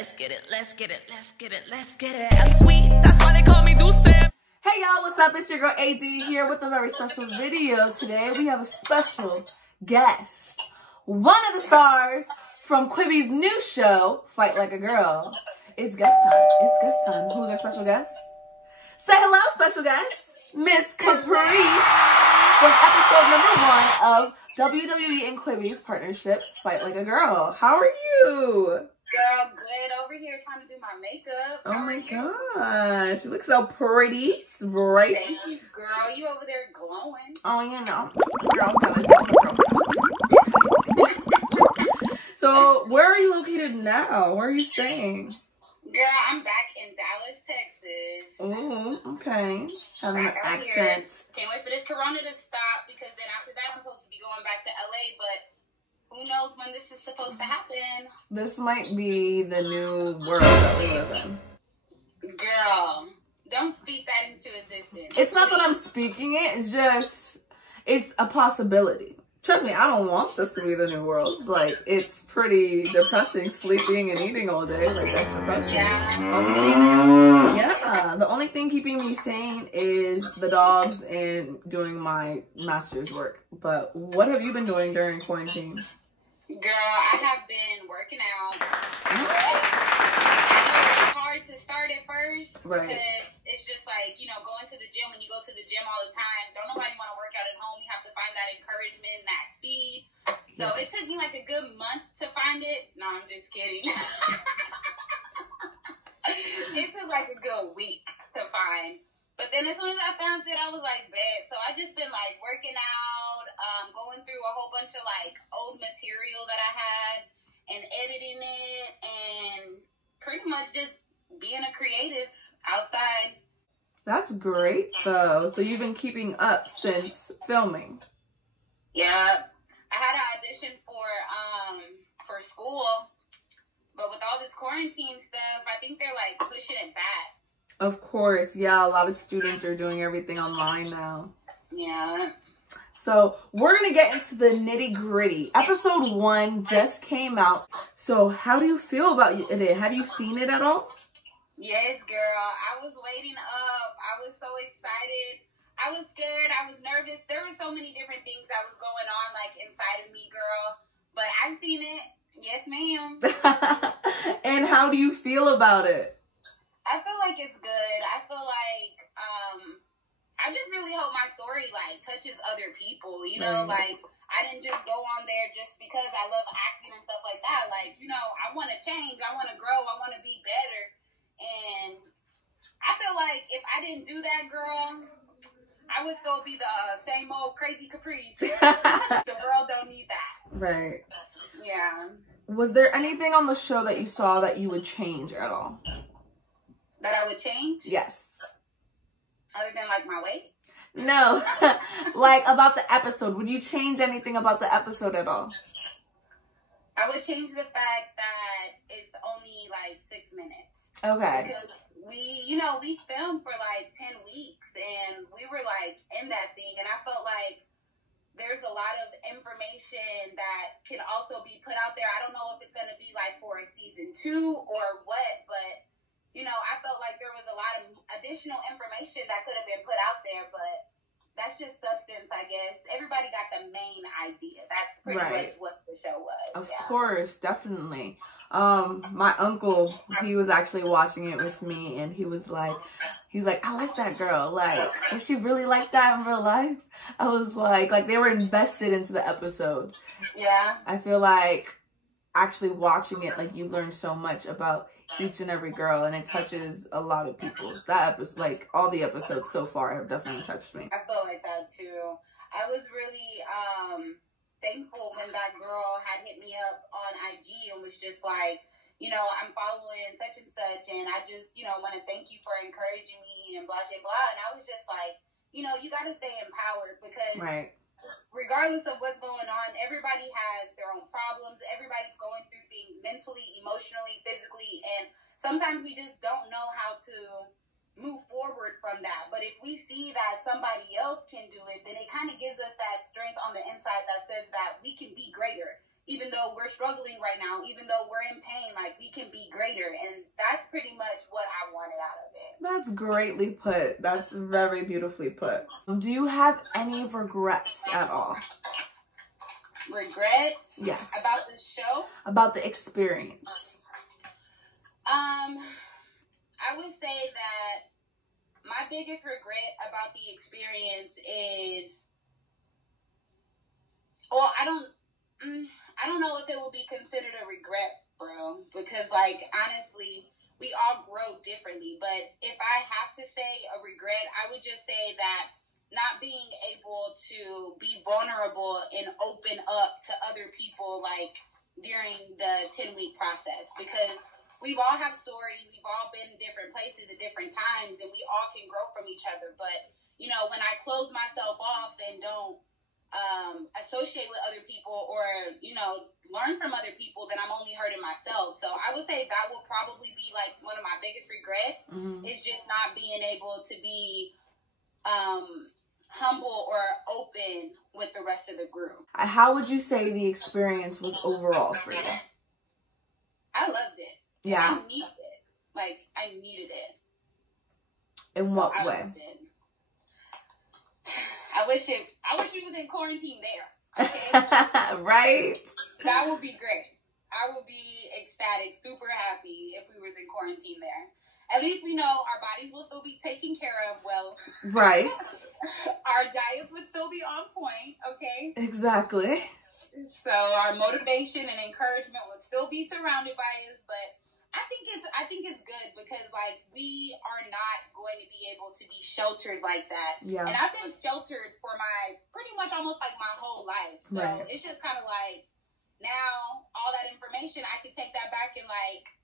let's get it, let's get it, let's get it, let's get it. I'm sweet, that's why they call me Dulce. Hey y'all, what's up? It's your girl AD here with a very special video today. We have a special guest. One of the stars from Quibi's new show, Fight Like a Girl. It's guest time. It's guest time. Who's our special guest? Say hello, special guest. Miss Caprice from episode number 1 of WWE and Quibi's partnership, Fight Like a Girl. How are you? Girl, good. Over here trying to do my makeup. Oh my gosh. You look so pretty. It's bright. Thank you, girl. You over there glowing. Oh, you know. Girls gotta do. So, where are you located now? Where are you staying? Girl, I'm back in Dallas, Texas. Oh, okay. Having an accent. Here. Can't wait for this corona to stop because then after that I'm supposed to be going back to LA, but who knows when this is supposed to happen? This might be the new world that we live in. Girl, don't speak that into existence. It's not that I'm speaking it. It's just, it's a possibility. Trust me, I don't want this to be the new world. Like, it's pretty depressing sleeping and eating all day. Like, that's depressing. Yeah. The only thing keeping me sane is the dogs and doing my master's work. But what have you been doing during quarantine? Girl, I have been working out. I know it's hard to start at first because it's just like, you know, going to the gym. When you go to the gym all the time, don't nobody want to work out at home. You have to find that encouragement, that speed. So it took me like a good month to find it. No, I'm just kidding. It took like a good week to find. But then as soon as I found it, I was like, bet. So I just been like working out, going through a whole bunch of like old material that I had and editing it and pretty much just being a creative outside. That's great though. So you've been keeping up since filming. Yeah. I had an audition for school, but with all this quarantine stuff, I think they're like pushing it back. Of course, yeah, a lot of students are doing everything online now. Yeah. So we're going to get into the nitty gritty. Episode 1 just came out. So how do you feel about it? Have you seen it at all? Yes, girl. I was waiting up. I was so excited. I was scared. I was nervous. There were so many different things that was going on like inside of me, girl. But I've seen it. Yes, ma'am. And how do you feel about it? I feel like it's good. I feel like I just really hope my story like touches other people, you know, like I didn't just go on there just because I love acting and stuff like that. Like, you know, I want to change, I want to grow, I want to be better. And I feel like if I didn't do that, girl, I would still be the same old crazy Caprice. The world don't need that. Right. Yeah. Was there anything on the show that you saw that you would change at all? That I would change? Yes. Other than like my weight? No. Like about the episode. Would you change anything about the episode at all? I would change the fact that it's only like 6 minutes. Okay. Because we filmed for like 10 weeks and we were like in that thing, and I felt like there's a lot of information that can also be put out there. I don't know if it's going to be like for a season 2 or what, but you know, I felt like there was a lot of additional information that could have been put out there, but that's just substance, I guess. Everybody got the main idea. That's pretty much what the show was. Of course, definitely. My uncle, he was actually watching it with me, and he was like, I like that girl. Like, is she really like that in real life? I was like they were invested into the episode. Yeah. I feel like actually watching it, like you learn so much about each and every girl, and it touches a lot of people. That episode, like all the episodes so far have definitely touched me. I feel like that too. I was really thankful when that girl had hit me up on IG and was just like, you know, I'm following such and such, and I just, you know, want to thank you for encouraging me and blah, blah, blah. And I was just like, you know, you got to stay empowered because regardless of what's going on, everybody has their own problems. Everybody's going through things mentally, emotionally, physically, and sometimes we just don't know how to move forward from that. But if we see that somebody else can do it, then it kind of gives us that strength on the inside that says that we can be greater. even though we're struggling right now, even though we're in pain, like, we can be greater. And that's pretty much what I wanted out of it. That's greatly put. That's very beautifully put. Do you have any regrets at all? Regrets? Yes. About the show? About the experience. I would say that my biggest regret about the experience is, well, I don't know if it will be considered a regret, bro, because, like, honestly, we all grow differently. But if I have to say a regret, I would just say that not being able to be vulnerable and open up to other people, like, during the 10-week process, because we've all have stories, we've all been in different places at different times, and we all can grow from each other. But, you know, when I close myself off and don't associate with other people or, you know, learn from other people, then I'm only hurting myself. So I would say that will probably be, like, one of my biggest regrets, is just not being able to be humble or open with the rest of the group. How would you say the experience was overall for you? I loved it. Yeah. I needed it. Like, I needed it. In what way? I wish we was in quarantine there. Okay? Right? That would be great. I would be ecstatic, super happy if we were in quarantine there. At least we know our bodies will still be taken care of well. Right. Our diets would still be on point, okay? Exactly. So our motivation and encouragement would still be surrounded by us, but I think it's good because, like, we are not going to be able to be sheltered like that. Yeah. And I've been sheltered for pretty much almost like my whole life. So It's just kind of like, now all that information, I could take that back and, like,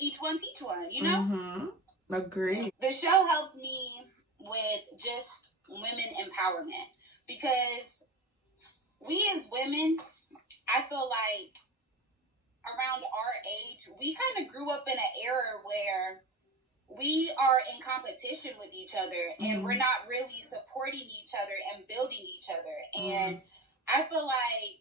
each one teach one, you know? Agreed. The show helped me with just women empowerment because we as women, I feel like, around our age, we kind of grew up in an era where we are in competition with each other and we're not really supporting each other and building each other. And I feel like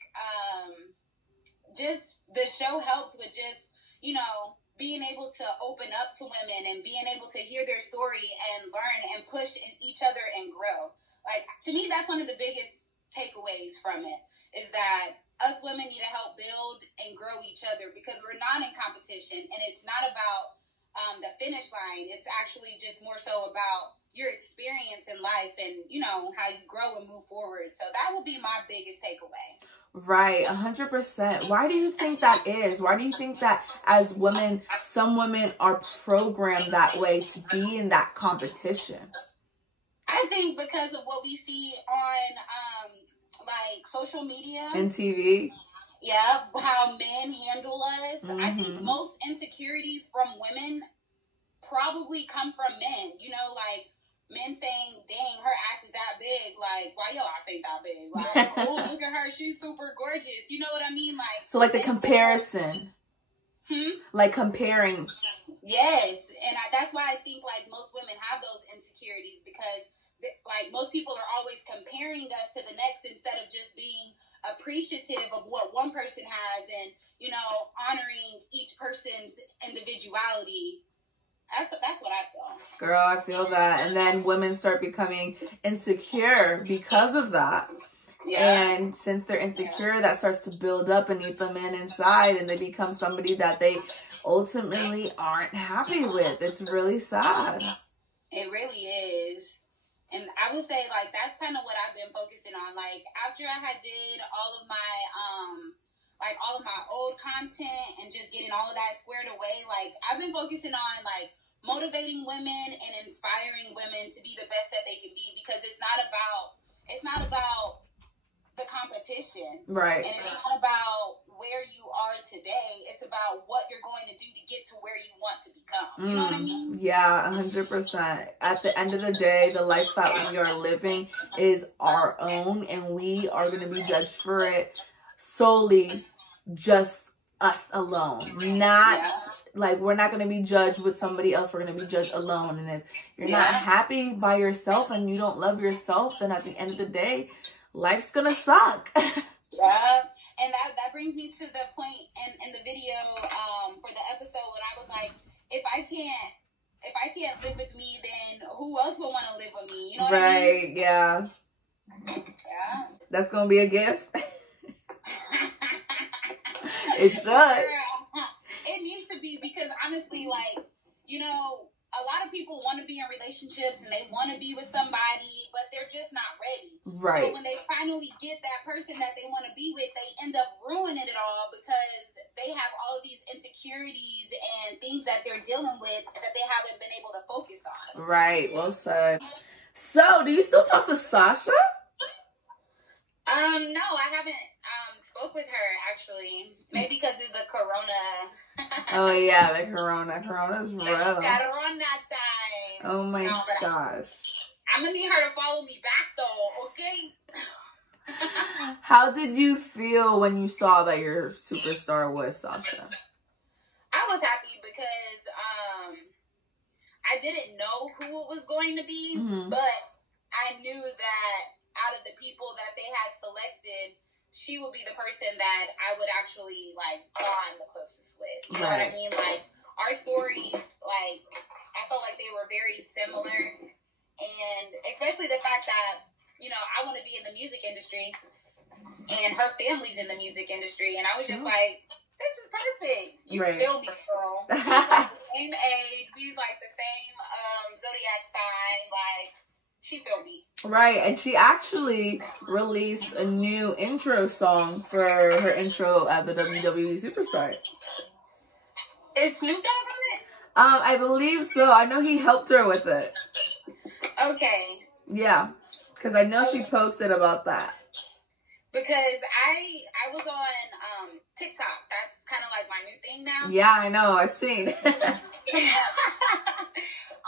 just the show helped with just, you know, being able to open up to women and being able to hear their story and learn and push each other and grow. Like, to me, that's one of the biggest takeaways from it, is that us women need to help build and grow each other because we're not in competition, and it's not about the finish line. It's actually just more so about your experience in life and, you know, how you grow and move forward. So that will be my biggest takeaway. Right, 100%. Why do you think that is? Why do you think that as women, some women are programmed that way to be in that competition? I think because of what we see on like social media and TV. Yeah, how men handle us. I think most insecurities from women probably come from men. You know, like men saying, "Dang, her ass is that big." Like, why your ass ain't that big? Like, oh, look at her, she's super gorgeous. You know what I mean? Like, so like the comparison. Like comparing. Yes, and that's why I think like most women have those insecurities because, like, most people are always comparing us to the next instead of just being appreciative of what one person has and, you know, honoring each person's individuality. That's what I feel. Girl, I feel that. And then women start becoming insecure because of that. Yeah. And since they're insecure, that starts to build up and eat them inside, and they become somebody that they ultimately aren't happy with. It's really sad. It really is. And I would say, like, that's kind of what I've been focusing on. Like, after I had did all of my, all of my old content and just getting all of that squared away, like, I've been focusing on, like, motivating women and inspiring women to be the best that they can be, because it's not about the competition. Right. And it's not about where you are today. It's about what you're going to do to get to where you want to become. You know what I mean? Yeah, 100%. At the end of the day, the life that we are living is our own, and we are going to be judged for it solely just us alone. Not like we're not going to be judged with somebody else. We're going to be judged alone. And if you're not happy by yourself and you don't love yourself, then at the end of the day, life's going to suck. Yeah. And that brings me to the point in the video for the episode when I was like, if I can't live with me, then who else will want to live with me? You know what I mean? Right, yeah. Yeah. That's going to be a gift. It should. Girl, it needs to be, because honestly, like, you know, a lot of people want to be in relationships and they want to be with somebody, but they're just not ready. Right. So when they finally get that person that they want to be with, they end up ruining it all because they have all of these insecurities and things that they're dealing with that they haven't been able to focus on. Right. Well said. So, do you still talk to Sasha? No, I haven't spoke with her, actually. Maybe because of the corona. Oh, yeah, the corona. Corona's real. Corona time. Oh, my gosh. I'm going to need her to follow me back, though, okay? How did you feel when you saw that your superstar was Sasha? I was happy because I didn't know who it was going to be, but I knew that out of the people that they had selected, she would be the person that I would actually, like, bond the closest with. You know what I mean? Like, our stories, like, I felt like they were very similar. And especially the fact that, you know, I want to be in the music industry, and her family's in the music industry. And I was just like, this is perfect. You feel me, girl. We like the same age. We like the same zodiac sign. Like, she feel me. Right, and she actually released a new intro song for her intro as a WWE superstar. Is Snoop Dogg on it? I believe so. I know he helped her with it. Okay. Yeah, because I know she posted about that. Because I was on TikTok. That's kind of like my new thing now. Yeah, I know. I've seen.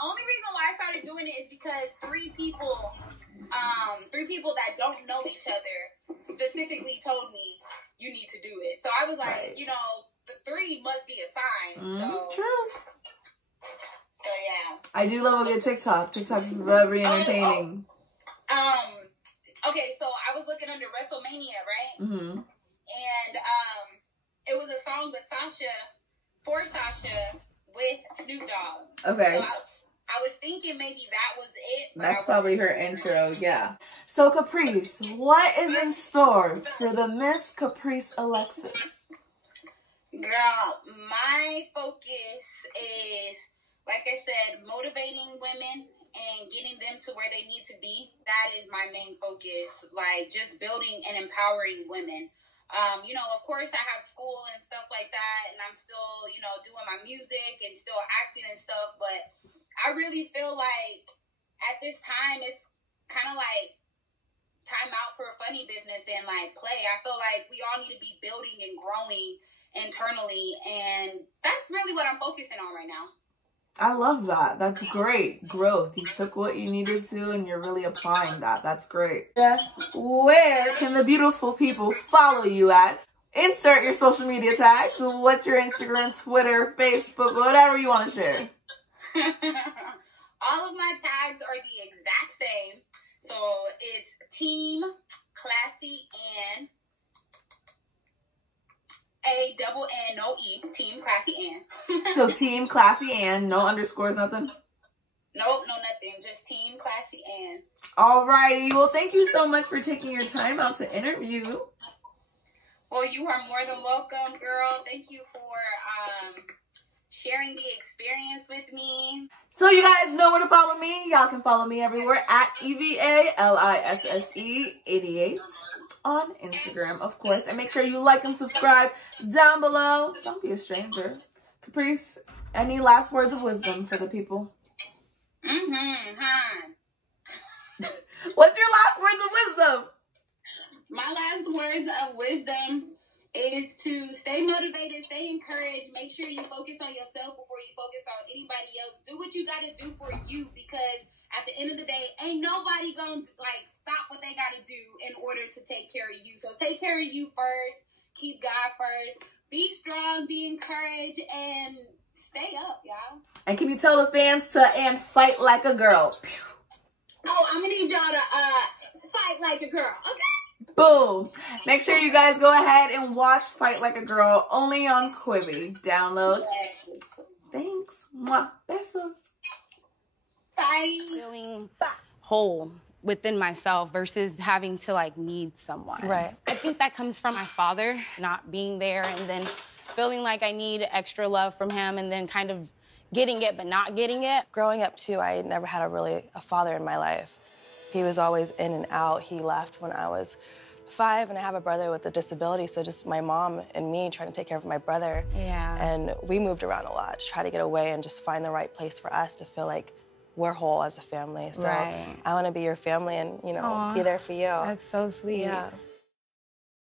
Only reason why I started doing it is because three people that don't know each other specifically told me you need to do it. So I was like, you know, the three must be a sign. So true. So yeah. I do love a good TikTok. TikTok's very entertaining. Okay, so I was looking under WrestleMania, right? And it was a song with Sasha, for Sasha, with Snoop Dogg. Okay. So I was thinking maybe that was it. That's probably her intro, yeah. So Caprice, what is in store for the Miss Caprice Alexis? Girl, my focus is, like I said, motivating women and getting them to where they need to be. That is my main focus. Like, just building and empowering women. You know, of course, I have school and stuff like that, and I'm still, you know, doing my music and still acting and stuff, but I really feel like at this time, it's kind of like time out for funny business and, like, play. I feel like we all need to be building and growing internally, and that's really what I'm focusing on right now. I love that. That's great. Growth. You took what you needed to and you're really applying that. That's great. Yeah. Where can the beautiful people follow you at? Insert your social media tags. What's your Instagram, Twitter, Facebook, whatever you want to share. All of my tags are the exact same. So it's Team Classy and A-double-N, no E. Team Classy and. So Team Classy and, no underscores, nothing? Nope, no nothing. Just Team Classy and. Alrighty. Well, thank you so much for taking your time out to interview. Well, you are more than welcome, girl. Thank you for sharing the experience with me. So you guys know where to follow me. Y'all can follow me everywhere at EVALISSE88 on Instagram, of course. And make sure you like and subscribe down below. Don't be a stranger. Caprice, any last words of wisdom for the people? What's your last words of wisdom? My last words of wisdom is to stay motivated, stay encouraged. Make sure you focus on yourself before you focus on anybody else. Do what you got to do for you, because at the end of the day, ain't nobody going to, like, stop what they got to do in order to take care of you. So take care of you first. Keep God first. Be strong, be encouraged, and stay up, y'all. And can you tell the fans to and fight like a girl? Oh, I'm going to need y'all to fight like a girl, okay? Boom. Make sure you guys go ahead and watch Fight Like a Girl only on Quibi. Download. Thanks. Mwah. Besos. Bye. Feeling whole within myself versus having to like need someone. Right. I think that comes from my father not being there and then feeling like I need extra love from him and then kind of getting it but not getting it. Growing up too, I never had a father in my life. He was always in and out. He left when I was 5, and I have a brother with a disability, so just my mom and me trying to take care of my brother. Yeah. And we moved around a lot to try to get away and just find the right place for us to feel like we're whole as a family. So Right. I want to be your family and, you know, Aww. be there for you. That's so sweet. Yeah.